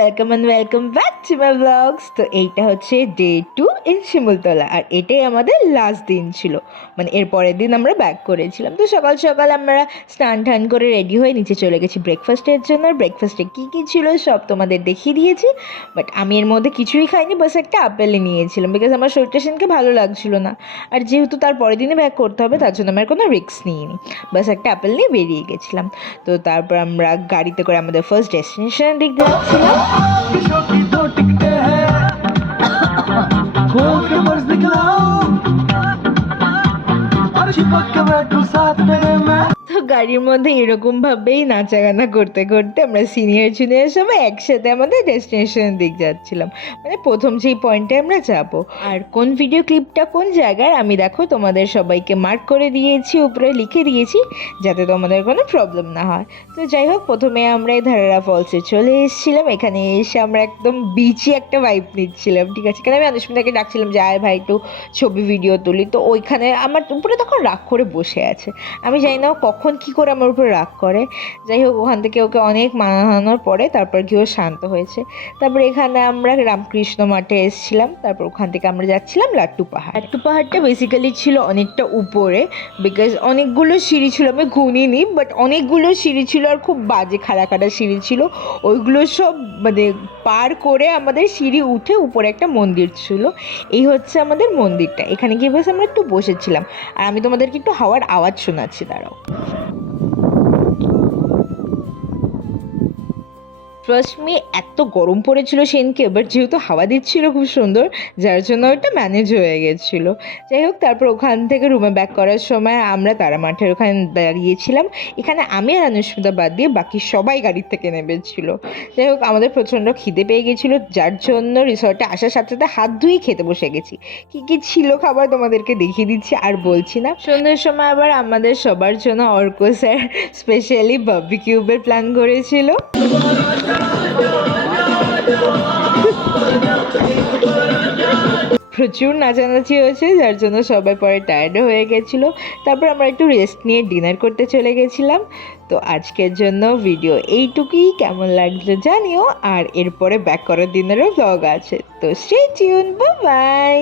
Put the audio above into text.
Welcome back to my blogs. তো এইটা হচ্ছে ডে 2 ইন শিমুলতলা, আর এটাই আমাদের লাস্ট দিন ছিল। মানে এর পরের দিন আমরা ব্যাক করেছিলাম। তো সকাল সকাল আমরা স্নান টান করে রেডি হয়ে নিচে চলে গেছি ব্রেকফাস্টের জন্য। আর ব্রেকফাস্টে কী কী ছিল সব তোমাদের দেখিয়ে দিয়েছি, বাট আমি এর মধ্যে কিছুই খাইনি, বাস একটা আপেলই নিয়েছিলাম বিকজ আমার শরীরটা সেদিনকে ভালো লাগছিল না। আর যেহেতু তার পরের দিনে ব্যাক করতে হবে তার জন্য আমার কোনো রিস্ক নিইনি, বাস একটা আপেল নিয়ে বেরিয়ে গেছিলাম। তো তারপর আমরা গাড়িতে করে আমাদের ফার্স্ট ডেস্টিনেশনের দিক যাচ্ছিলাম। তো গাড়ির মধ্যে এরকমভাবেই নাচা গানা করতে করতে আমরা সিনিয়র জুনিয়র সবাই একসাথে আমাদের ডেস্টিনেশনের দিক যাচ্ছিলাম, মানে প্রথম যেই পয়েন্টে আমরা যাব। আর কোন ভিডিও ক্লিপটা কোন জায়গার আমি দেখো তোমাদের সবাইকে মার্ক করে দিয়েছি, উপরে লিখে দিয়েছি যাতে তোমাদের কোনো প্রবলেম না হয়। তো যাই হোক, প্রথমে আমরা এই ধারারা ফলসে চলে এসেছিলাম। এখানে এসে আমরা একদম বিচি একটা ভাইব নিচ্ছিলাম, ঠিক আছে। এখানে আমি অনুষ্মিতাকে ডাকছিলাম যে আয় ভাই একটু ছবি ভিডিও তুলি। তো ওইখানে আমার উপরে তখন রাগ করে বসে আছে, আমি জানি না কখন কী করে আমার উপরে রাগ করে। যাই হোক, ওখান থেকে ওকে অনেক মানানোর পরে তারপর গিয়েও শান্ত হয়েছে। তারপর এখানে আমরা রামকৃষ্ণ মাঠে এসেছিলাম। তারপর ওখান থেকে আমরা যাচ্ছিলাম লাট্টু পাহাড়। লাট্টু পাহাড়টা বেসিক্যালি ছিল অনেকটা উপরে, বিকজ অনেকগুলো সিঁড়ি ছিল, আমি গুনিনি, বাট অনেকগুলো সিঁড়ি ছিল আর খুব বাজে খাড়া খাড়া সিঁড়ি ছিল। ওইগুলো সব মানে পার করে আমাদের সিঁড়ি উঠে উপরে একটা মন্দির ছিল। এই হচ্ছে আমাদের মন্দিরটা। এখানে গিয়ে বেশ আমরা একটু বসেছিলাম, আর আমি তোমাদেরকে একটু হাওয়ার আওয়াজ শোনাচ্ছি, দাঁড়াও। ট্রাস্ট মি, এত গরম পড়েছিল সেদিনকে, বাট যেহেতু হাওয়া দিচ্ছিল খুব সুন্দর, যার জন্য ওটা ম্যানেজ হয়ে গেছিলো। যাই হোক, তারপর ওখান থেকে রুমে ব্যাক করার সময় আমরা তারা মাঠের ওখানে দাঁড়িয়েছিলাম। এখানে আমি আর অনুষ্মিতা বাদ দিয়ে বাকি সবাই গাড়ির থেকে নেমেছিল। যাই হোক, আমাদের প্রচণ্ড খিদে পেয়ে গেছিলো, যার জন্য রিসর্টে আসার সাথে সাথে হাত ধুয়েই খেতে বসে গেছি। কী কী ছিল খাবার তোমাদেরকে দেখিয়ে দিচ্ছি, আর বলছি না। সন্ধ্যের সময় আবার আমাদের সবার জন্য অর্ক স্যার স্পেশালি বারবিকিউবের প্ল্যান করেছিল। প্রচুর নাচানাচি হয়েছে, যার জন্য সবাই পরে টায়ার্ডও হয়ে গেছিলো। তারপর আমরা একটু রেস্ট নিয়ে ডিনার করতে চলে গেছিলাম। তো আজকের জন্য ভিডিও এইটুকুই, কেমন লাগলো জানিও। আর এরপরে ব্যাক করার দিনেরও ব্লগ আছে, তো স্টে টিউন, বাই বাই।